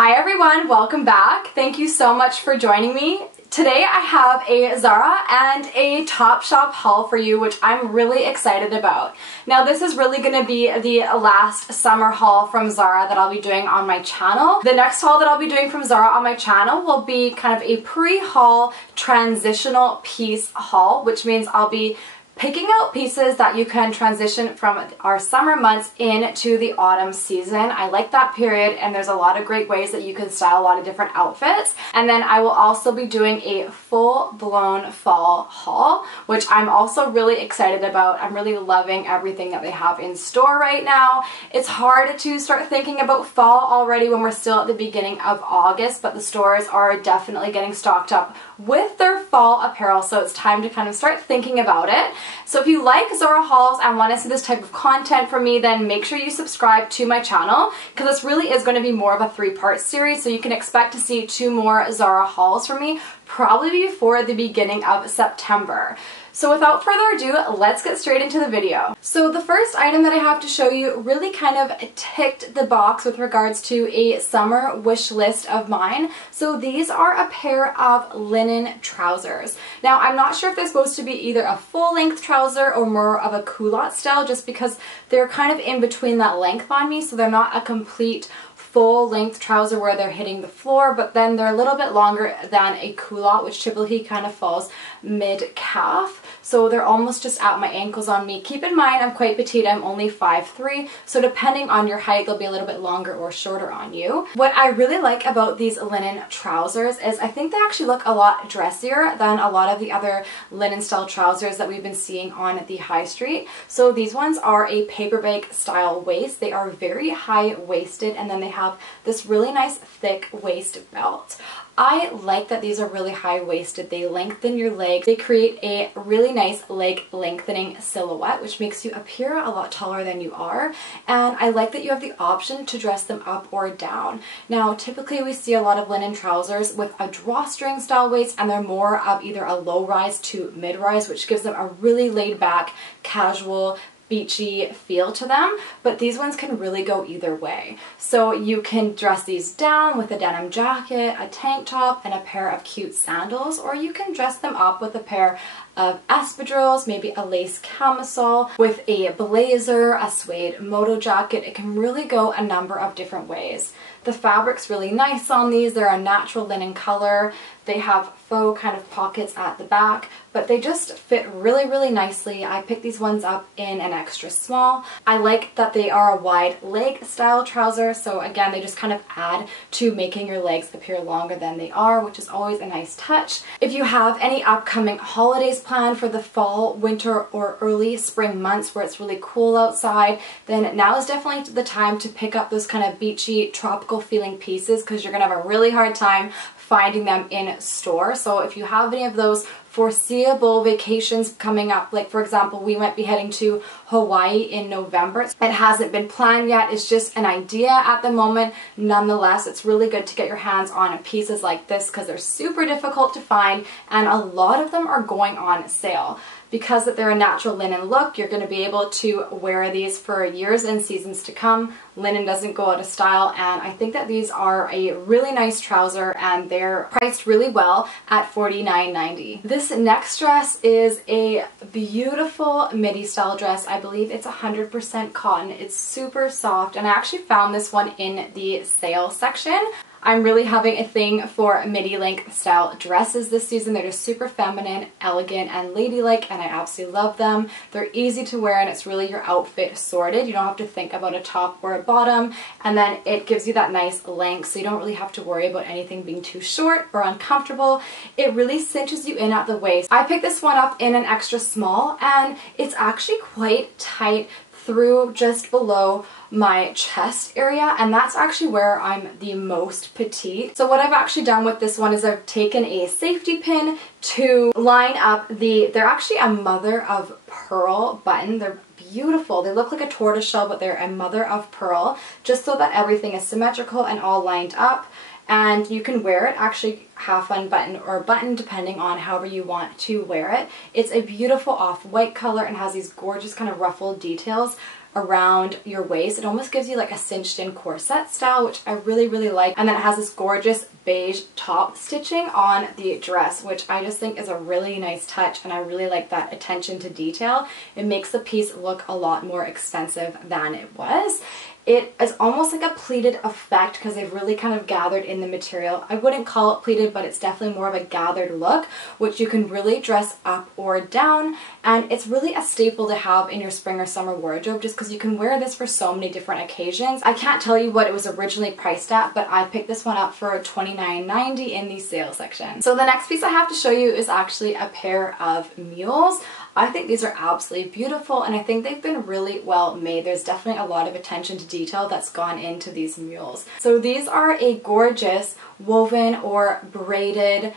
Hi everyone, welcome back. Thank you so much for joining me. Today I have a Zara and a Topshop haul for you, which I'm really excited about. Now this is really going to be the last summer haul from Zara that I'll be doing on my channel. The next haul that I'll be doing from Zara on my channel will be kind of a pre-haul transitional piece haul, which means I'll be picking out pieces that you can transition from our summer months into the autumn season. I like that period, and there's a lot of great ways that you can style a lot of different outfits. And then I will also be doing a full-blown fall haul, which I'm also really excited about. I'm really loving everything that they have in store right now. It's hard to start thinking about fall already when we're still at the beginning of August, but the stores are definitely getting stocked up with their fall apparel, so it's time to kind of start thinking about it. So if you like Zara hauls and want to see this type of content from me, then make sure you subscribe to my channel, because this really is going to be more of a three-part series, so you can expect to see 2 more Zara hauls from me probably before the beginning of September. So without further ado, let's get straight into the video. So the first item that I have to show you really kind of ticked the box with regards to a summer wish list of mine. So these are a pair of linen trousers. Now I'm not sure if they're supposed to be either a full length trouser or more of a culotte style, just because they're kind of in between that length on me, so they're not a complete full length trouser where they're hitting the floor, but then they're a little bit longer than a culotte, which typically kind of falls mid-calf. So they're almost just at my ankles on me. Keep in mind, I'm quite petite, I'm only 5'3", so depending on your height, they'll be a little bit longer or shorter on you. What I really like about these linen trousers is I think they actually look a lot dressier than a lot of the other linen style trousers that we've been seeing on the high street. So these ones are a paper bag style waist. They are very high waisted, and then they have this really nice thick waist belt. I like that these are really high-waisted. They lengthen your legs. They create a really nice leg lengthening silhouette, which makes you appear a lot taller than you are. And I like that you have the option to dress them up or down. Now, typically we see a lot of linen trousers with a drawstring style waist, and they're more of either a low-rise to mid-rise, which gives them a really laid-back, casual, beachy feel to them, but these ones can really go either way. So you can dress these down with a denim jacket, a tank top, and a pair of cute sandals, or you can dress them up with a pair of espadrilles, maybe a lace camisole with a blazer, a suede moto jacket. It can really go a number of different ways. The fabric's really nice on these. They're a natural linen color. They have faux kind of pockets at the back, but they just fit really, really nicely. I picked these ones up in an extra small. I like that they are a wide leg style trouser, so again, they just kind of add to making your legs appear longer than they are, which is always a nice touch. If you have any upcoming holidays planned for the fall, winter, or early spring months where it's really cool outside, then now is definitely the time to pick up those kind of beachy, tropical feeling pieces, because you're gonna have a really hard time finding them in store. So if you have any of those foreseeable vacations coming up, like for example, we might be heading to Hawaii in November. It hasn't been planned yet, it's just an idea at the moment. Nonetheless, it's really good to get your hands on pieces like this because they're super difficult to find, and a lot of them are going on sale. Because that they're a natural linen look, you're going to be able to wear these for years and seasons to come. Linen doesn't go out of style, and I think that these are a really nice trouser, and they're priced really well at $49.90. This next dress is a beautiful midi style dress. I believe it's 100% cotton. It's super soft, and I actually found this one in the sale section. I'm really having a thing for midi length style dresses this season. They're just super feminine, elegant, and ladylike, and I absolutely love them. They're easy to wear, and it's really your outfit sorted. You don't have to think about a top or a bottom, and then it gives you that nice length, so you don't really have to worry about anything being too short or uncomfortable. It really cinches you in at the waist. I picked this one up in an extra small, and it's actually quite tight through just below my chest area, and that's actually where I'm the most petite. So what I've actually done with this one is I've taken a safety pin to line up they're actually a mother of pearl button. They're beautiful. They look like a tortoiseshell, but they're a mother of pearl, just so that everything is symmetrical and all lined up. And you can wear it actually half unbuttoned or buttoned depending on however you want to wear it. It's a beautiful off-white color and has these gorgeous kind of ruffled details around your waist. It almost gives you like a cinched in corset style, which I really, really like. And then it has this gorgeous beige top stitching on the dress, which I just think is a really nice touch, and I really like that attention to detail. It makes the piece look a lot more expensive than it was. It is almost like a pleated effect because they've really kind of gathered in the material. I wouldn't call it pleated, but it's definitely more of a gathered look, which you can really dress up or down. And it's really a staple to have in your spring or summer wardrobe just because you can wear this for so many different occasions. I can't tell you what it was originally priced at, but I picked this one up for $29.90 in the sale section. So the next piece I have to show you is actually a pair of mules. I think these are absolutely beautiful, and I think they've been really well made. There's definitely a lot of attention to detail that's gone into these mules. So these are a gorgeous woven or braided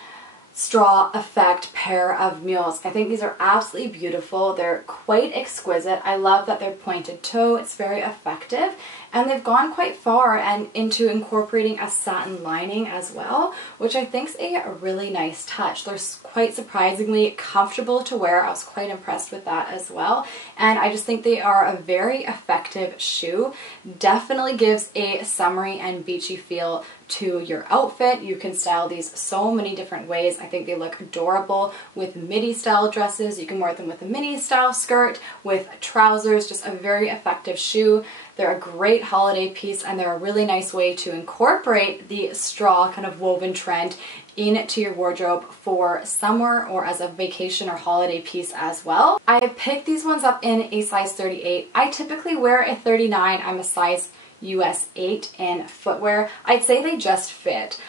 straw effect pair of mules. I think these are absolutely beautiful. They're quite exquisite. I love that they're pointed toe. It's very effective. And they've gone quite far and into incorporating a satin lining as well, which I think is a really nice touch. They're quite surprisingly comfortable to wear. I was quite impressed with that as well. And I just think they are a very effective shoe. Definitely gives a summery and beachy feel to your outfit. You can style these so many different ways. I think they look adorable with midi style dresses. You can wear them with a mini style skirt, with trousers, just a very effective shoe. They're a great holiday piece, and they're a really nice way to incorporate the straw kind of woven trend into your wardrobe for summer or as a vacation or holiday piece as well. I picked these ones up in a size 38. I typically wear a 39. I'm a size US 8 in footwear. I'd say they just fit.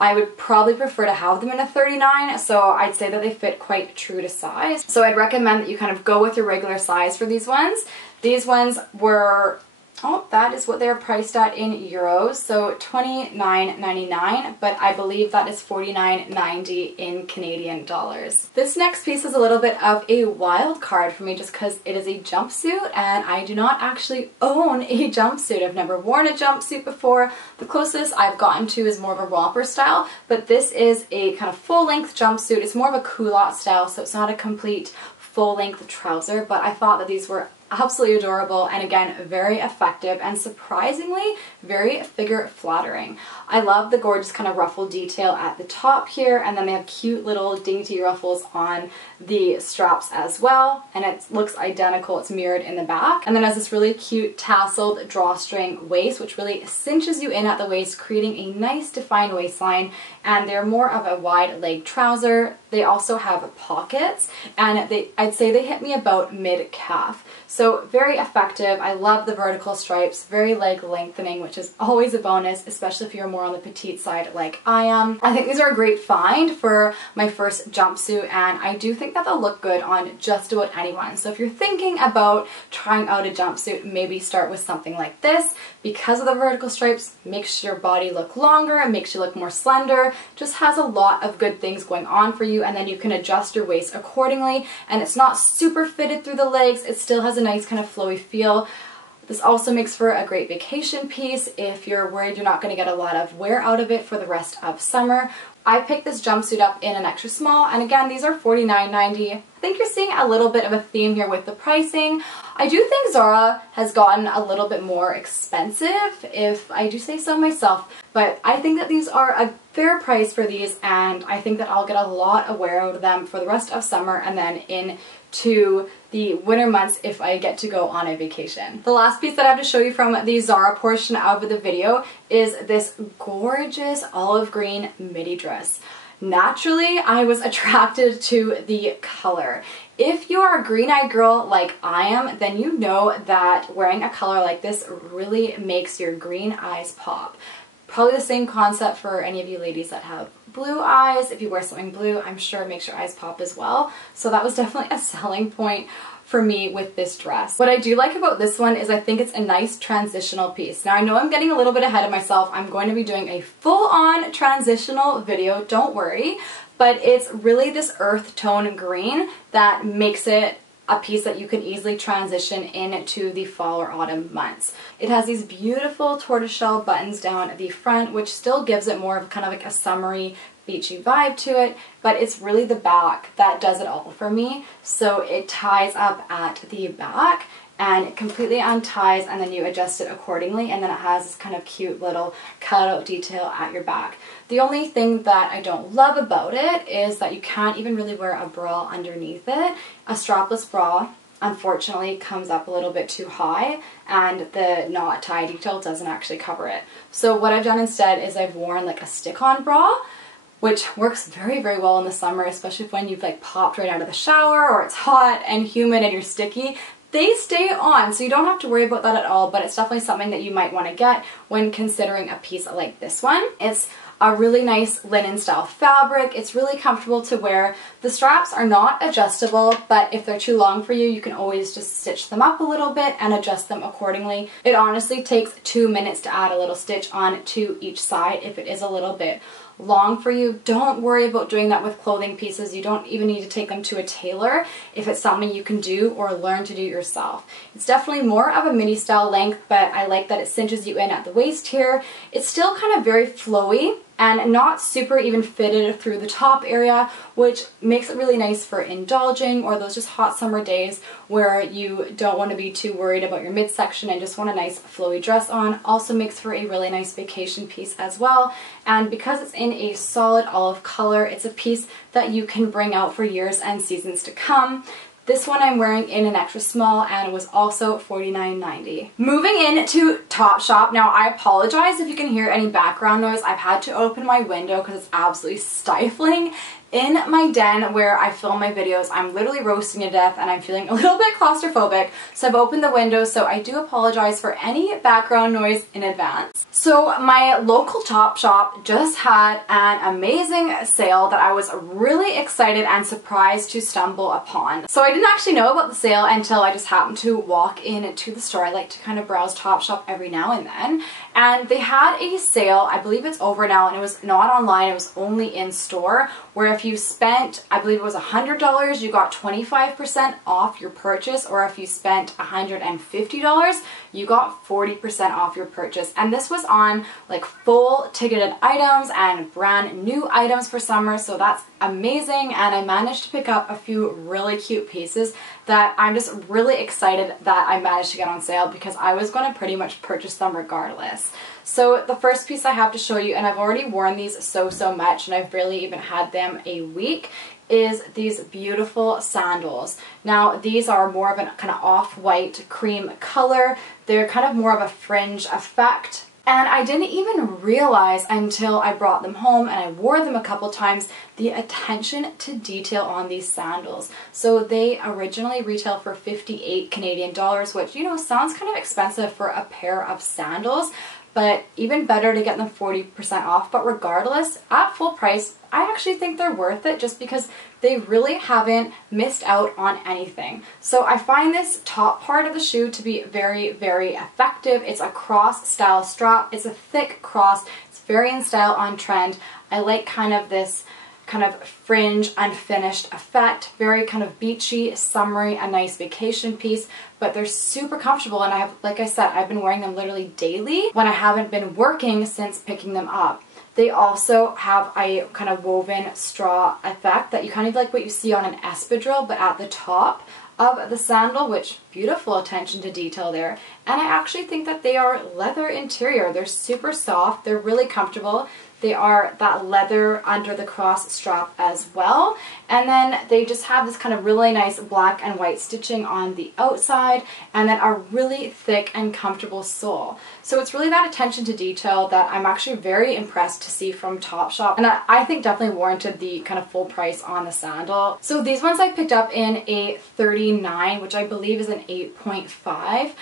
I would probably prefer to have them in a 39, so I'd say that they fit quite true to size. So I'd recommend that you kind of go with your regular size for these ones. These ones were, oh, that is what they're priced at in euros, so $29.99, but I believe that is $49.90 in Canadian dollars. This next piece is a little bit of a wild card for me just because it is a jumpsuit, and I do not actually own a jumpsuit. I've never worn a jumpsuit before. The closest I've gotten to is more of a romper style, but this is a kind of full-length jumpsuit. It's more of a culotte style, so it's not a complete full-length trouser, but I thought that these were absolutely adorable, and again, very effective and surprisingly very figure flattering. I love the gorgeous kind of ruffle detail at the top here, and then they have cute little dainty ruffles on the straps as well, and it looks identical. It's mirrored in the back, and then has this really cute tasseled drawstring waist, which really cinches you in at the waist, creating a nice defined waistline. And they're more of a wide leg trouser. They also have pockets, and I'd say they hit me about mid-calf. So very effective. I love the vertical stripes, very leg lengthening, which is always a bonus, especially if you're more on the petite side like I am. I think these are a great find for my first jumpsuit, and I do think that they'll look good on just about anyone. So if you're thinking about trying out a jumpsuit, maybe start with something like this. Because of the vertical stripes, makes your body look longer, it makes you look more slender, just has a lot of good things going on for you, and then you can adjust your waist accordingly, and it's not super fitted through the legs. It still has a nice kind of flowy feel. This also makes for a great vacation piece if you're worried you're not going to get a lot of wear out of it for the rest of summer. I picked this jumpsuit up in an extra small, and again, these are $49.90. I think you're seeing a little bit of a theme here with the pricing. I do think Zara has gotten a little bit more expensive, if I do say so myself, but I think that these are a fair price for these, and I think that I'll get a lot of wear out of them for the rest of summer and then into the winter months if I get to go on a vacation. The last piece that I have to show you from the Zara portion of the video is this gorgeous olive green midi dress. Naturally, I was attracted to the color. If you are a green-eyed girl like I am, then you know that wearing a color like this really makes your green eyes pop. Probably the same concept for any of you ladies that have blue eyes. If you wear something blue, I'm sure it makes your eyes pop as well. So that was definitely a selling point for me with this dress. What I do like about this one is I think it's a nice transitional piece. Now I know I'm getting a little bit ahead of myself. I'm going to be doing a full-on transitional video, don't worry, but it's really this earth tone green that makes it a piece that you can easily transition into the fall or autumn months. It has these beautiful tortoiseshell buttons down at the front, which still gives it more of kind of like a summery, beachy vibe to it, but it's really the back that does it all for me. So it ties up at the back, and it completely unties, and then you adjust it accordingly, and then it has this kind of cute little cutout detail at your back. The only thing that I don't love about it is that you can't even really wear a bra underneath it. A strapless bra, unfortunately, comes up a little bit too high, and the knot tie detail doesn't actually cover it. So what I've done instead is I've worn like a stick-on bra, which works very, very well in the summer, especially when you've like popped right out of the shower or it's hot and humid and you're sticky. They stay on, so you don't have to worry about that at all, but it's definitely something that you might want to get when considering a piece like this one. It's a really nice linen style fabric. It's really comfortable to wear. The straps are not adjustable, but if they're too long for you, you can always just stitch them up a little bit and adjust them accordingly. It honestly takes 2 minutes to add a little stitch on to each side if it is a little bit long for you. Don't worry about doing that with clothing pieces. You don't even need to take them to a tailor if it's something you can do or learn to do yourself. It's definitely more of a midi style length, but I like that it cinches you in at the waist here. It's still kind of very flowy and not super even fitted through the top area, which makes it really nice for indulging or those just hot summer days where you don't want to be too worried about your midsection and just want a nice flowy dress on. Also makes for a really nice vacation piece as well. And because it's in a solid olive color, it's a piece that you can bring out for years and seasons to come. This one I'm wearing in an extra small, and it was also $49.90. Moving into Topshop. Now I apologize if you can hear any background noise. I've had to open my window because it's absolutely stifling. In my den where I film my videos, I'm literally roasting to death and I'm feeling a little bit claustrophobic, so I've opened the window, so I do apologize for any background noise in advance. So my local Topshop just had an amazing sale that I was really excited and surprised to stumble upon. So I didn't actually know about the sale until I just happened to walk into the store. I like to kind of browse Topshop every now and then, and they had a sale. I believe it's over now, and it was not online, it was only in store, where if you spent, I believe it was $100, you got 25% off your purchase, or if you spent $150, you got 40% off your purchase. And this was on like full ticketed items and brand new items for summer, so that's amazing. And I managed to pick up a few really cute pieces that I'm just really excited that I managed to get on sale, because I was going to pretty much purchase them regardless. So the first piece I have to show you, and I've already worn these so much, and I've barely even had them a week, is these beautiful sandals. Now these are more of a kind of off-white cream color. They're kind of more of a fringe effect. And I didn't even realize until I brought them home and I wore them a couple times the attention to detail on these sandals. So they originally retail for 58 Canadian dollars, which, you know, sounds kind of expensive for a pair of sandals, but even better to get them 40% off. But regardless, at full price, I actually think they're worth it, just because they really haven't missed out on anything. So I find this top part of the shoe to be very, very effective. It's a cross style strap. It's a thick cross. It's very in style, on trend. I like kind of this kind of fringe, unfinished effect. Very kind of beachy, summery, a nice vacation piece, but they're super comfortable, and I have, like I said, I've been wearing them literally daily when I haven't been working since picking them up. They also have a kind of woven straw effect that you kind of like what you see on an espadrille, but at the top of the sandal, which beautiful attention to detail there. And I actually think that they are leather interior. They're super soft. They're really comfortable. They are that leather under the cross strap as well. And then they just have this kind of really nice black and white stitching on the outside, and then a really thick and comfortable sole. So it's really that attention to detail that I'm actually very impressed to see from Topshop, and I think definitely warranted the kind of full price on the sandal. So these ones I picked up in a 39, which I believe is an 8.5.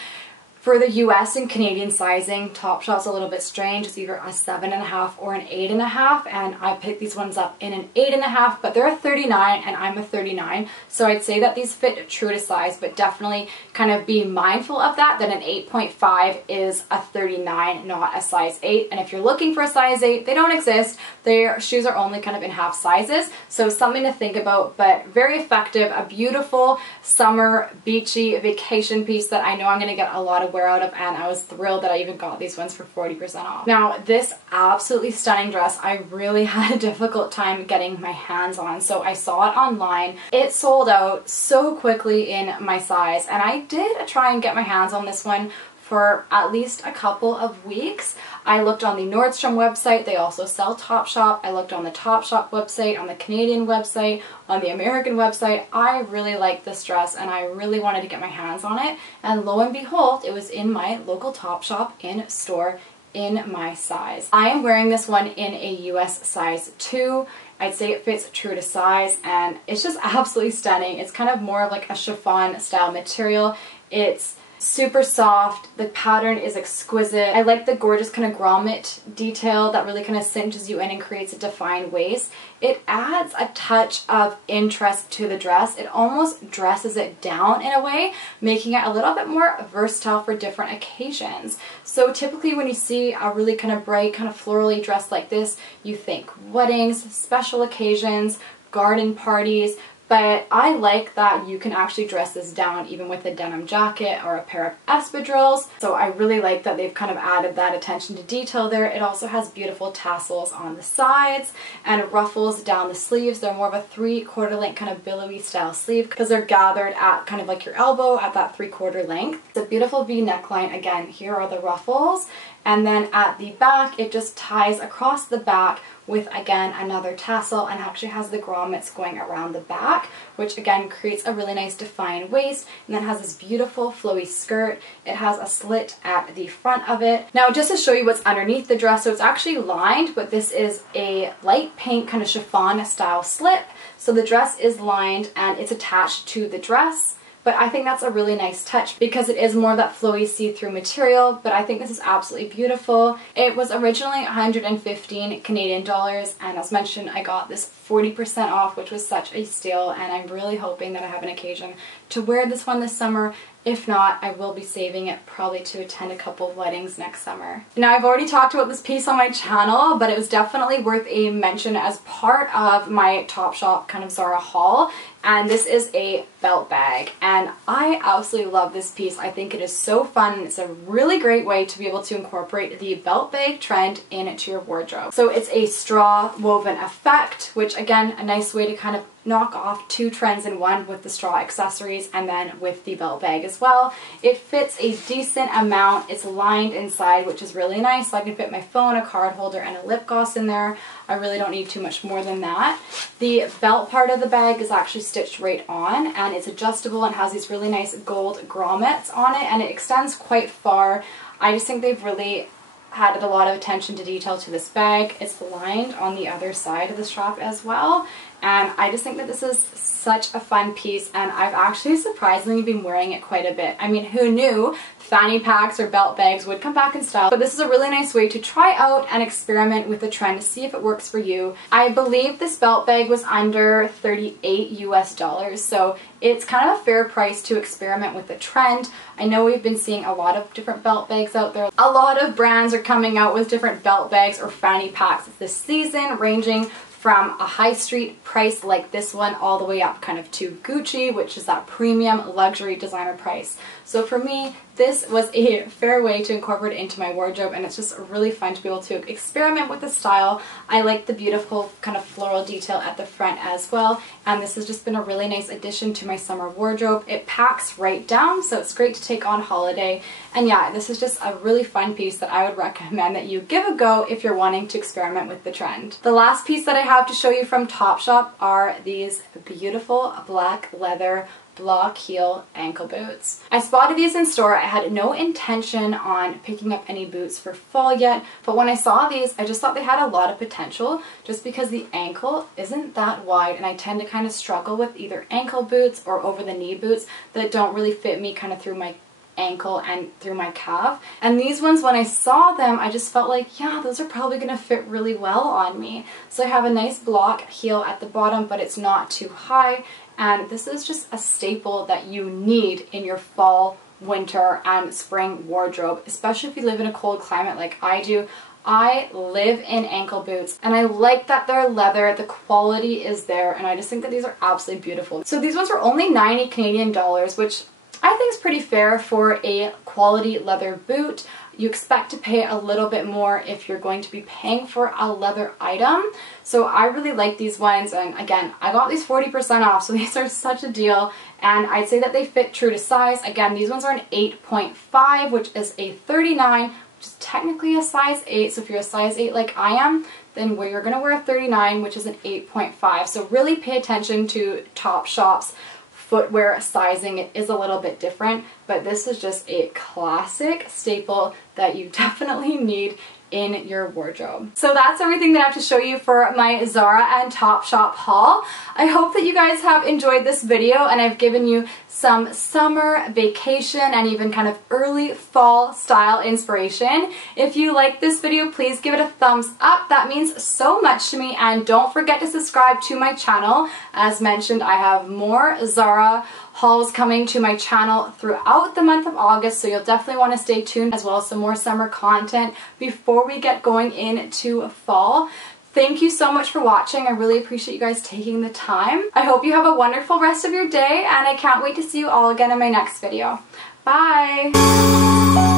For the US and Canadian sizing, Topshop's a little bit strange. It's either a 7.5 or an 8.5, and I picked these ones up in an 8.5, but they're a 39 and I'm a 39, so I'd say that these fit true to size, but definitely kind of be mindful of that an 8.5 is a 39, not a size 8. And if you're looking for a size 8, they don't exist. Their shoes are only kind of in half sizes, so something to think about, but very effective. A beautiful summer beachy vacation piece that I know I'm going to get a lot of to wear out of, and I was thrilled that I even got these ones for 40% off. Now, this absolutely stunning dress, I really had a difficult time getting my hands on, so I saw it online. It sold out so quickly in my size, and I did try and get my hands on this one for at least a couple of weeks. I looked on the Nordstrom website, they also sell Topshop. I looked on the Topshop website, on the Canadian website, on the American website. I really liked this dress and I really wanted to get my hands on it. And lo and behold, it was in my local Topshop in store in my size. I am wearing this one in a US size 2. I'd say it fits true to size and it's just absolutely stunning. It's kind of more of like a chiffon style material. It's super soft. The pattern is exquisite. I like the gorgeous kind of grommet detail that really kind of cinches you in and creates a defined waist. It adds a touch of interest to the dress. It almost dresses it down in a way, making it a little bit more versatile for different occasions. So typically when you see a really kind of bright, kind of florally dress like this, you think weddings, special occasions, garden parties. But I like that you can actually dress this down even with a denim jacket or a pair of espadrilles. So I really like that they've kind of added that attention to detail there. It also has beautiful tassels on the sides and ruffles down the sleeves. They're more of a 3/4 length kind of billowy style sleeve because they're gathered at kind of like your elbow at that 3/4 length. It's a beautiful V neckline. Again, here are the ruffles. And then at the back, it just ties across the back with, again, another tassel and actually has the grommets going around the back, which again creates a really nice defined waist, and then has this beautiful flowy skirt. It has a slit at the front of it. Now, just to show you what's underneath the dress, so it's actually lined, but this is a light pink kind of chiffon style slip. So the dress is lined and it's attached to the dress. But I think that's a really nice touch because it is more of that flowy see-through material, but I think this is absolutely beautiful. It was originally 115 Canadian dollars, and as mentioned, I got this 40% off, which was such a steal, and I'm really hoping that I have an occasion to wear this one this summer. If not, I will be saving it probably to attend a couple of weddings next summer. Now, I've already talked about this piece on my channel, but it was definitely worth a mention as part of my Topshop kind of Zara haul. And this is a belt bag, and I absolutely love this piece. I think it is so fun, and it's a really great way to be able to incorporate the belt bag trend into your wardrobe. So it's a straw woven effect, which again, a nice way to kind of knock off two trends in one with the straw accessories and then with the belt bag as well. It fits a decent amount. It's lined inside, which is really nice, so I can fit my phone, a card holder, and a lip gloss in there. I really don't need too much more than that. The belt part of the bag is actually stitched right on, and it's adjustable and has these really nice gold grommets on it, and it extends quite far. I just think they've really added a lot of attention to detail to this bag. It's lined on the other side of the strap as well, and I just think that this is such a fun piece, and I've actually surprisingly been wearing it quite a bit. I mean, who knew fanny packs or belt bags would come back in style? But this is a really nice way to try out and experiment with the trend to see if it works for you. I believe this belt bag was under $38 US, so it's kind of a fair price to experiment with the trend. I know we've been seeing a lot of different belt bags out there. A lot of brands are coming out with different belt bags or fanny packs this season, ranging from a high street price like this one all the way up kind of to Gucci, which is that premium luxury designer price. So for me, this was a fair way to incorporate it into my wardrobe, and it's just really fun to be able to experiment with the style. I like the beautiful kind of floral detail at the front as well, and this has just been a really nice addition to my summer wardrobe. It packs right down, so it's great to take on holiday. And yeah, this is just a really fun piece that I would recommend that you give a go if you're wanting to experiment with the trend. The last piece that I have to show you from Topshop are these beautiful black leather block heel ankle boots. I spotted these in store. I had no intention on picking up any boots for fall yet, but when I saw these, I just thought they had a lot of potential just because the ankle isn't that wide, and I tend to kind of struggle with either ankle boots or over the knee boots that don't really fit me kind of through my ankle and through my calf. And these ones, when I saw them, I just felt like, yeah, those are probably going to fit really well on me. So I have a nice block heel at the bottom, but it's not too high. And this is just a staple that you need in your fall, winter, and spring wardrobe, especially if you live in a cold climate like I do. I live in ankle boots, and I like that they're leather, the quality is there, and I just think that these are absolutely beautiful. So these ones were only 90 Canadian dollars, which I think it's pretty fair for a quality leather boot. You expect to pay a little bit more if you're going to be paying for a leather item. So I really like these ones, and again, I got these 40% off, so these are such a deal, and I'd say that they fit true to size. Again, these ones are an 8.5, which is a 39, which is technically a size 8, so if you're a size 8 like I am, then you're going to wear a 39, which is an 8.5. So really pay attention to Topshop's footwear sizing. It is a little bit different, but this is just a classic staple that you definitely need in your wardrobe. So that's everything that I have to show you for my Zara and Topshop haul. I hope that you guys have enjoyed this video and I've given you some summer, vacation, and even kind of early fall style inspiration. If you like this video, please give it a thumbs up. That means so much to me, and don't forget to subscribe to my channel. As mentioned, I have more Zara hauls coming to my channel throughout the month of August, so you'll definitely want to stay tuned, as well as some more summer content before we get going into fall. Thank you so much for watching. I really appreciate you guys taking the time. I hope you have a wonderful rest of your day, and I can't wait to see you all again in my next video. Bye!